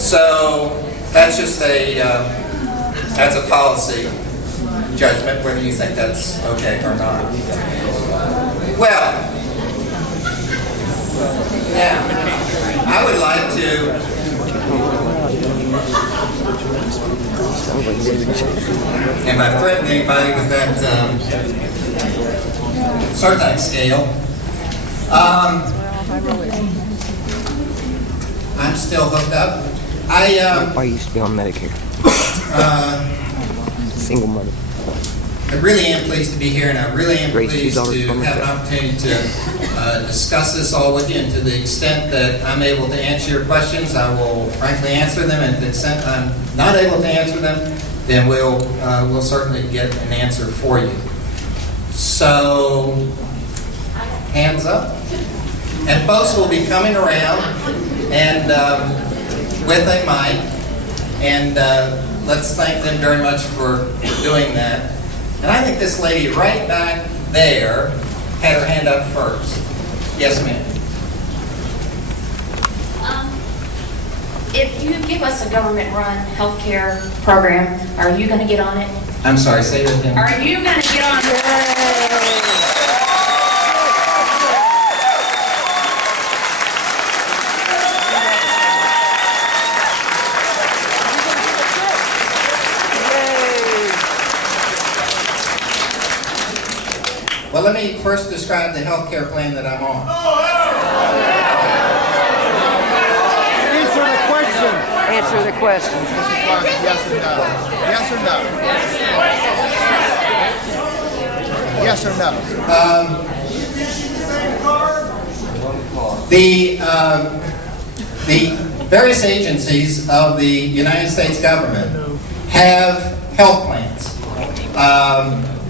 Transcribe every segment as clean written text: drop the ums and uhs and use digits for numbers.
So that's just that's a policy judgment, whether you think that's okay or not. Well, now, I would like to am I threatening anybody with that Sartak scale? I'm still hooked up. I used to be on Medicare. Single mother. I really am pleased to be here, and I really am pleased to have an opportunity to discuss this all with you. And to the extent that I'm able to answer your questions, I will frankly answer them. And to the extent I'm not able to answer them, then we'll certainly get an answer for you. So, hands up. And folks will be coming around and with a mic, and let's thank them very much for doing that. And I think this lady right back there had her hand up first. Yes, ma'am. If you give us a government-run healthcare program, are you going to get on it? I'm sorry, say that again. Are you going to get on it? Well, let me first describe the health care plan that I'm on. Answer the question. Answer the question. Yes or no? Yes or no? Yes or no? The various agencies of the United States government have health plans.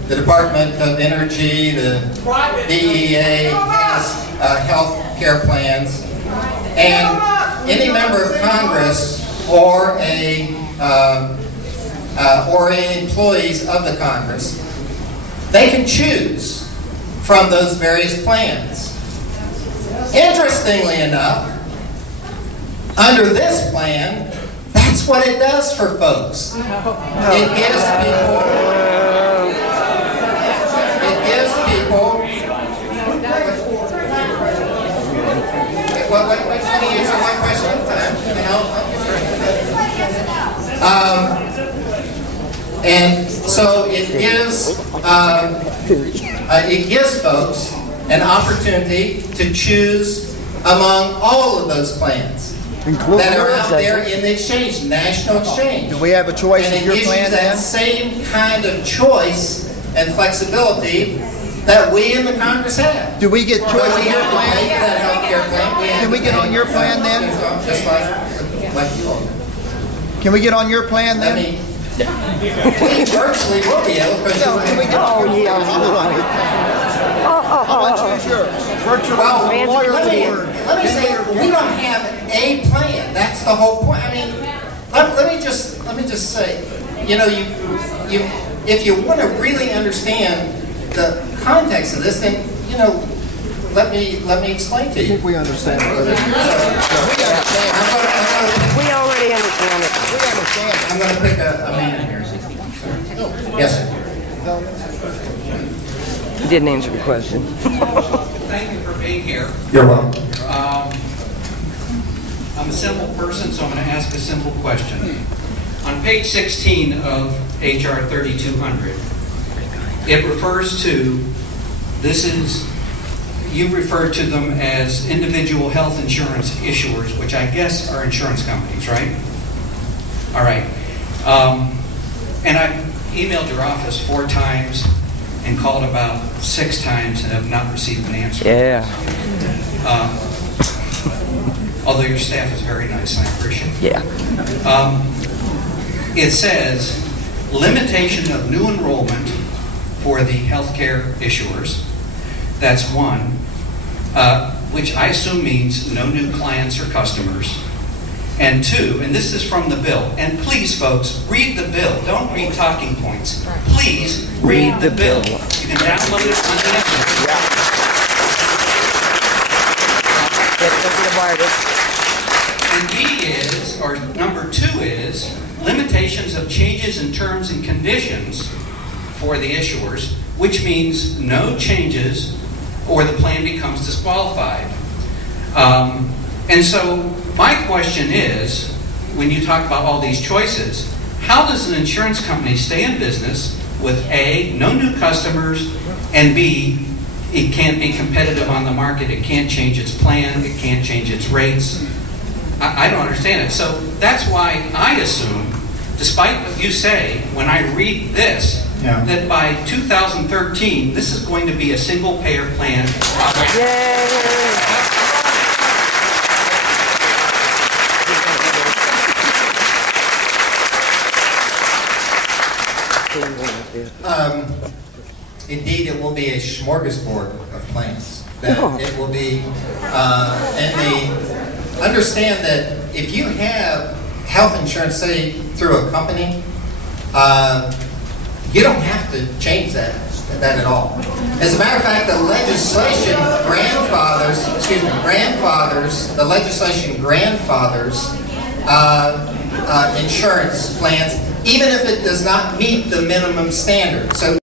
The Department of Energy, the DEA has health care plans, and any member of Congress or employees of the Congress, they can choose from those various plans. Interestingly enough, under this plan, that's what it does for folks. It gives people. Well, let me answer one question at a time. And so it gives folks an opportunity to choose among all of those plans that are out there in the exchange, national exchange. Do we have a choice in your plan And it gives you that same kind of choice and flexibility that we in the Congress have. Do we get choice in your plan? Can we get on your plan then? Just like you all. Can we get on your plan then? We virtually will be able to. How much is yours? Virtual. Well, let me say, we don't have a plan. That's the whole point. I mean, let me just say, if you want to really understand the context of this, then let me explain to you. I think we understand. We already understand it. We understand. I'm going to pick a man here. Yes, sir. You didn't answer the question. Thank you for being here. You're welcome. I'm a simple person, so I'm going to ask a simple question. On page 16 of HR 3200, it refers to, you refer to them as individual health insurance issuers, which I guess are insurance companies, right? All right. And I've emailed your office 4 times and called about 6 times and have not received an answer. Yeah. Although your staff is very nice, and I appreciate it. Yeah. It says, limitation of new enrollment for the healthcare issuers. That's one, which I assume means no new clients or customers. And 2, and this is from the bill, and please folks, read the bill. Don't read talking points. Please read the bill. You can download it on the internet. And B is, or or number 2 is limitations of changes in terms and conditions for the issuers, which means no changes or the plan becomes disqualified. And so my question is, when you talk about all these choices, how does an insurance company stay in business with A, no new customers, and B, it can't be competitive on the market, it can't change its plan, it can't change its rates? I don't understand it. So that's why I assume, despite what you say, when I read this, that by 2013, this is going to be a single-payer plan. Indeed, it will be a smorgasbord of plans. That it will be, understand that if you have health insurance, say through a company, you don't have to change that at all. As a matter of fact, the legislation grandfathers insurance plans, even if it does not meet the minimum standard. So